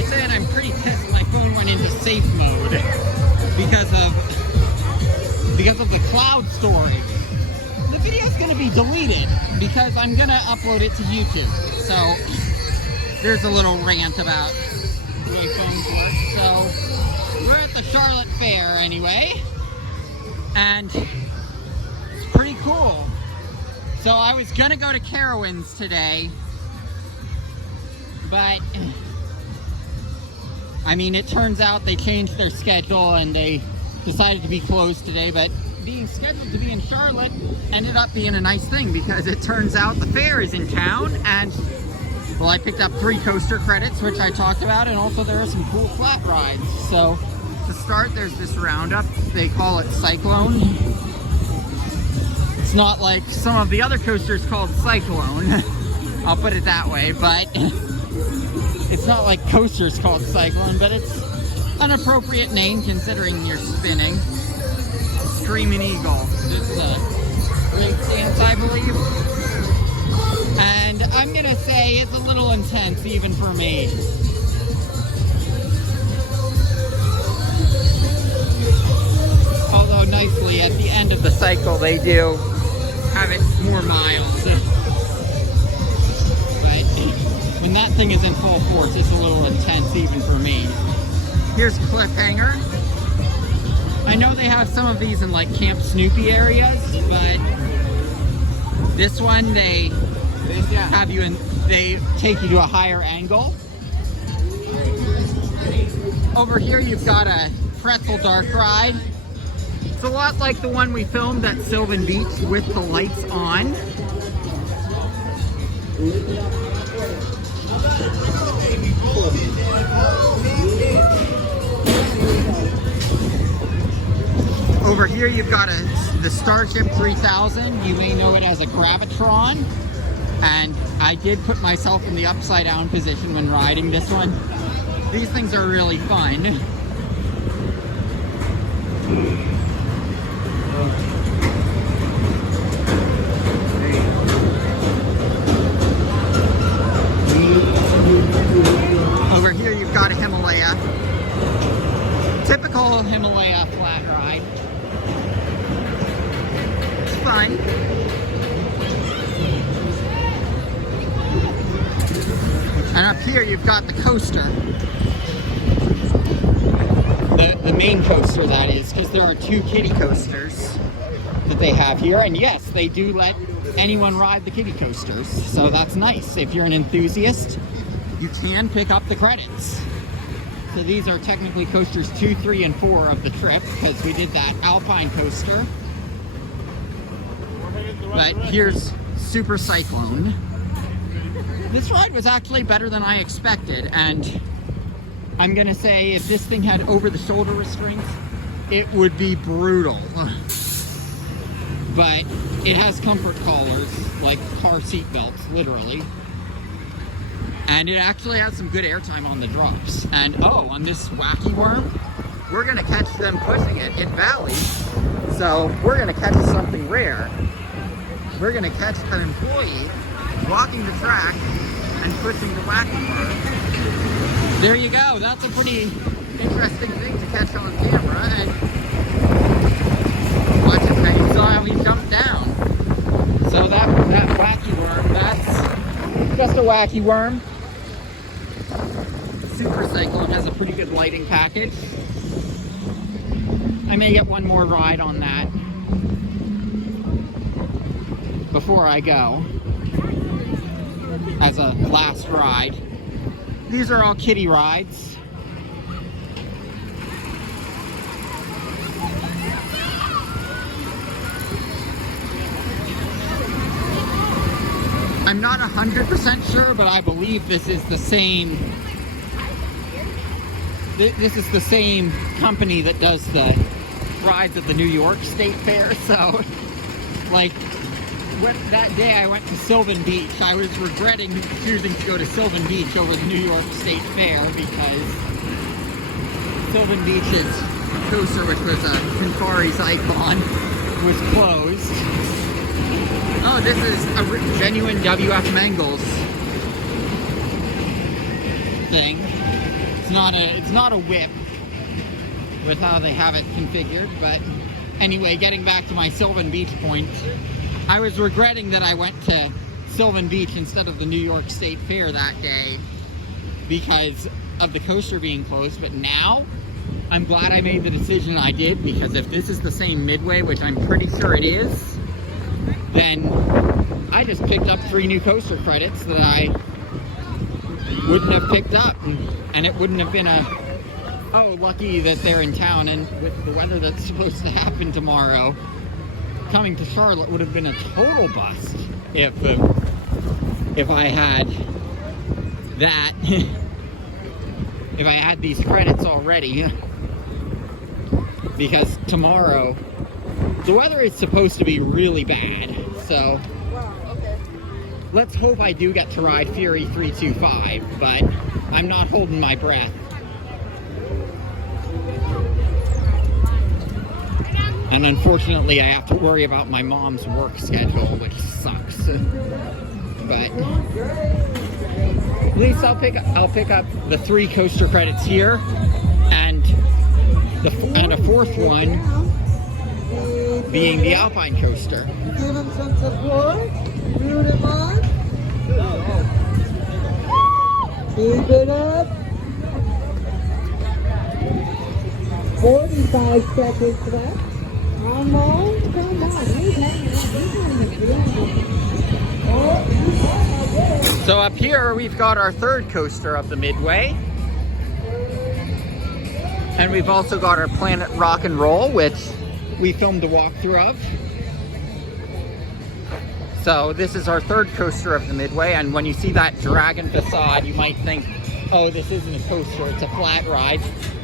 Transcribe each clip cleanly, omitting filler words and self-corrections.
by saying I'm pretty pissed my phone went into safe mode because of the cloud storage. The video's gonna be deleted because I'm gonna upload it to YouTube. So there's a little rant about the way phones work. So we're at the Charlotte Fair anyway, and it's pretty cool. So I was gonna go to Carowinds today, but I mean, it turns out they changed their schedule and they decided to be closed today, but being scheduled to be in Charlotte ended up being a nice thing because it turns out the fair is in town. And well, I picked up 3 coaster credits, which I talked about, and also there are some cool flat rides. So to start, there's this roundup. They call it Cyclone. It's not like some of the other coasters called Cyclone. I'll put it that way, but it's not like coasters called Cyclone, but it's an appropriate name considering you're spinning. Screaming Eagle. This is a break dance, I believe. And I'm gonna say it's a little intense even for me. Although nicely at the end of the cycle they do have it more mild. But when that thing is in full force, it's a little intense even for me. Here's Cliffhanger. I know they have some of these in like Camp Snoopy areas, but this one they have you in, they take you to a higher angle. Over here you've got a pretzel dark ride. It's a lot like the one we filmed at Sylvan Beach with the lights on. Over here you've got the Starship 3000. You may know it as a Gravitron. And I did put myself in the upside down position when riding this one. These things are really fun. Over here you've got a Himalaya. Typical Himalaya flat ride. It's fun. And up here you've got the coaster. The main coaster, that is, because there are 2 kiddie coasters that they have here. And yes, they do let anyone ride the kiddie coasters. So that's nice. If you're an enthusiast, you can pick up the credits. So these are technically coasters 2, 3, and 4 of the trip, because we did that Alpine coaster. But here's Super Cyclone. This ride was actually better than I expected, and I'm gonna say if this thing had over-the-shoulder restraints, it would be brutal. But it has comfort collars, like car seat belts, literally. And it actually has some good airtime on the drops. And oh, on this wacky worm, we're gonna catch them pushing it in Valley. So we're gonna catch something rare. We're gonna catch an employee walking the track and pushing the wacky worm. There you go. That's a pretty interesting thing to catch on camera. And watch it, and you saw how he jumped down. So that wacky worm, that's just a wacky worm. Super Cyclone has a pretty good lighting package. I may get one more ride on that before I go, as a last ride. These are all kiddie rides. I'm not 100% sure, but I believe this is the same. This is the same company that does the rides at the New York State Fair. So, like, that day I went to Sylvan Beach, I was regretting choosing to go to Sylvan Beach over the New York State Fair because Sylvan Beach's coaster, which was a Campari's Icon, was closed. Oh, this is a genuine WF Mangles thing. it's not a whip with how they have it configured. But anyway, getting back to my Sylvan Beach point, I was regretting that I went to Sylvan Beach instead of the New York State Fair that day because of the coaster being closed. But now I'm glad I made the decision I did, because if this is the same Midway, which I'm pretty sure it is, then I just picked up 3 new coaster credits that I wouldn't have picked up, and it wouldn't have been oh, lucky that they're in town. And with the weather that's supposed to happen tomorrow, coming to Charlotte would have been a total bust if I had that if I had these credits already, because tomorrow the weather is supposed to be really bad. So let's hope I do get to ride Fury 325, but I'm not holding my breath. And unfortunately, I have to worry about my mom's work schedule, which sucks. But at least I'll pick up the 3 coaster credits here, and a 4th one being the Alpine coaster. Give them some support. Root them on. Keep it up. 45 seconds left. Almost. Come on. He's hanging out. So up here, we've got our 3rd coaster of the Midway. And we've also got our Planet Rock and Roll, which we filmed a walkthrough of. So this is our 3rd coaster of the Midway, and when you see that dragon facade, you might think, oh, this isn't a coaster, it's a flat ride,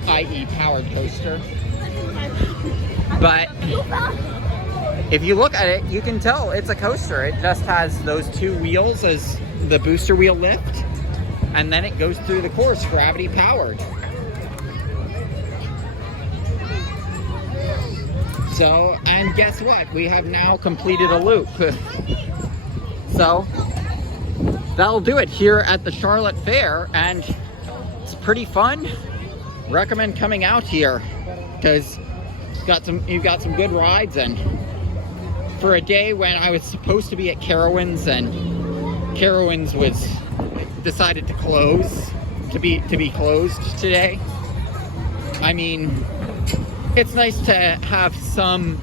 i.e. powered coaster. But if you look at it, you can tell it's a coaster. It just has those 2 wheels as the booster wheel lift, and then it goes through the course, gravity powered. So, and guess what? We have now completed a loop. So, that'll do it here at the Charlotte Fair, and it's pretty fun. Recommend coming out here, because you've got some good rides, and for a day when I was supposed to be at Carowinds, and Carowinds was decided to close, to be closed today. I mean, it's nice to have some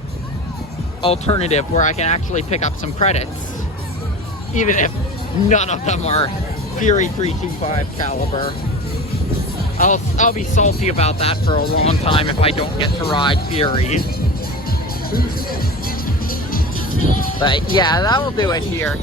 alternative where I can actually pick up some credits, even if none of them are Fury 325 caliber. I'll be salty about that for a long time if I don't get to ride Fury. But yeah, that will do it here.